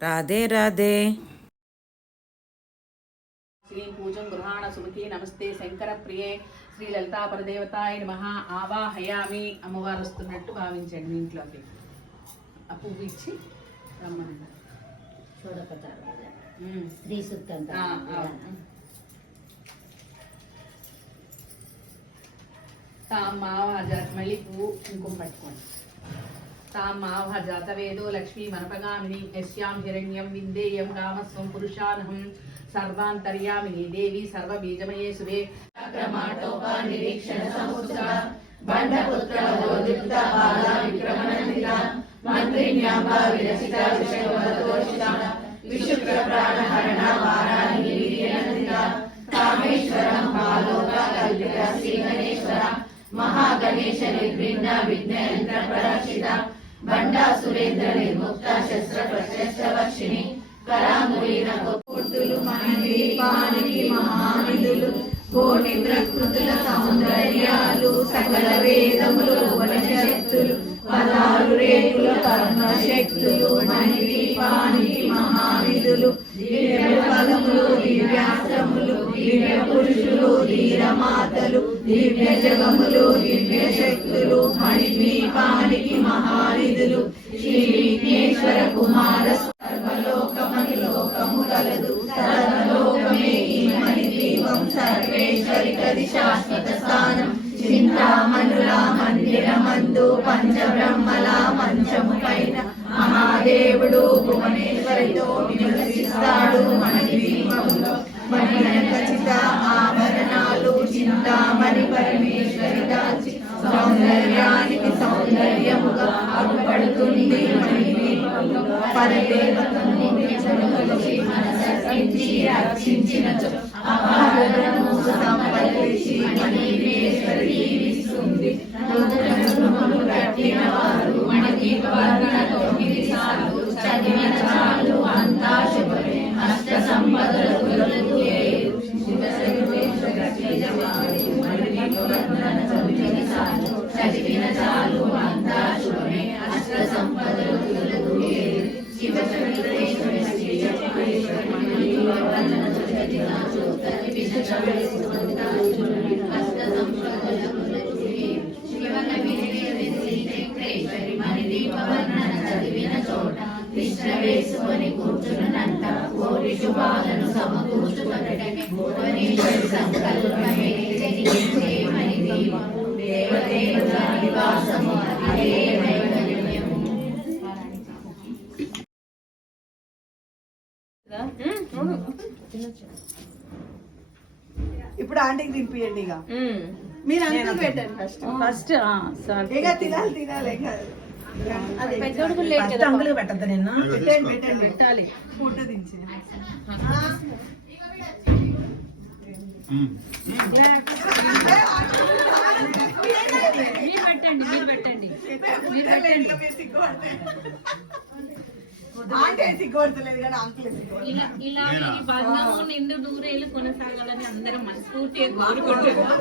राधे राधे। श्री पूजं गृहाण सुमति नमस्ते शंकर प्रिये श्री ललिता परदेवताय नमः आवाहयामि అమ్మవారు వస్తున్నట్టు భావించండి ఇంట్లోకి ఆ పువ్వు ఇచ్చి రమ్మని స్త్రీ సూక్తం తామావాజ మళ్ళీ పువ్వు కుంకుమ పట్టుకోండి తామావాజాత వేదో లక్ష్మీ మనపగామిని యస్యాం హిరణ్యం విందేయం కామస్వం పురుషానహం सर्वांतर्यामिनी देवी सर्वबीजमये सुरे अक्रमाटोपा निरीक्षण समुद्रा बंधपुत्र वोदित बाला विक्रमनंदिता मंत्रिण्यांबा विरचिता विषयवदोषिता विशुक्र प्राणहरणा वाराणि वीर्यनंदिता कामेश्वरं बालोका कल्पिता श्रीगणेश्वरा महागणेश निर्विघ्न विघ्नयंत्र प्ररक्षिता बंडा सुरेंद्र निर्मुक्ता शस्त्र प्रशस्त्रवर्षिणी కోటులు మనీపానికి మహానిధులు కోటి ప్రకృతుల సౌందర్యాలు సకల వేదములు ఉపనిషత్తులు పదాలు రేకుల కర్మశక్తులు మనీపానికి మహానిధులు దివ్య పదములు దివ్యాస్త్రములు దివ్య పురుషులు ధీరమాతలు దివ్య జగములు దివ్య శక్తులు మణిద్వీపానికి మహానిధులు శ్రీ విఘ్నేశ్వర కుమార సర్వలోకమని లోకము కలదు సర్వలోకమే ఈ మణిద్వీపం సర్వేశ్వరి కది శాశ్వత స్థానం చింతామణుల మందిరమందు పంచబ్రహ్మల మంచము పైన మహాదేవుడు భువనేశ్వరితో నివసిస్తాడు మణిద్వీపంలో మణిఖచిత ఆభరణాలు చింతామణి పరమేశ్వరి దాచి సౌందర్యానికి సౌందర్యముగా అగుపడుతుంది మణిద్వీపంలో పరదేవతను కొలిచి మనసర్పించి రక్షించినచో అపారము సంపదించి మణిమేశ్వరి దీవిస్తుంది రుద్రములు కట్టిన వారు మణిదీప వర్ణన 9 సార్లు చదివిన చాలు అంతా శుభమే అష్ట సంపదలు కలుగుయేరు శివ సర్వేశ్వర శ్రీజవారి మణిదీప వర్ణన 9 సార్లు చదివిన చాలు అంతా శుభమే అష్ట సంపదలు కలుగుయేరు శివ సర్వేశ్వర శ్రీజవారి మణిదీప వర్ణన 9 సార్లు చదివిన చాలు అష్ట సంపదలు కలుగుయేరు శివ వెంకటేశ్వరి మణిదీప వర్ణన చదివిన చోట కృష్ణ వేసుకొని కూర్చునంత కోరి శుభాలను సమకూర్చుకొనటమే భువనేశ్వరి సంకల్పమే జనించే మణిదీపం దేవదేవత నివాసము అదే నైవేద్యము. ఇప్పుడు ఆంటీకి తినిపియండి ఇక మీరు అంతా పెట్టండి ఫస్ట్ ఫస్ట్ ఇక తినాలి అది పెద్దోడు లేట్ కదా అంగులు పెట్టద్దు నిన్న పెట్టండి పెట్టాలి ఫోటో దించి మీరు పెట్టండి ఇలా ఈ బంధము నిండు నూరేళ్ళు కొనసాగాలని అందరం మనస్ఫూర్తిగా కోరుకుంటున్నాం.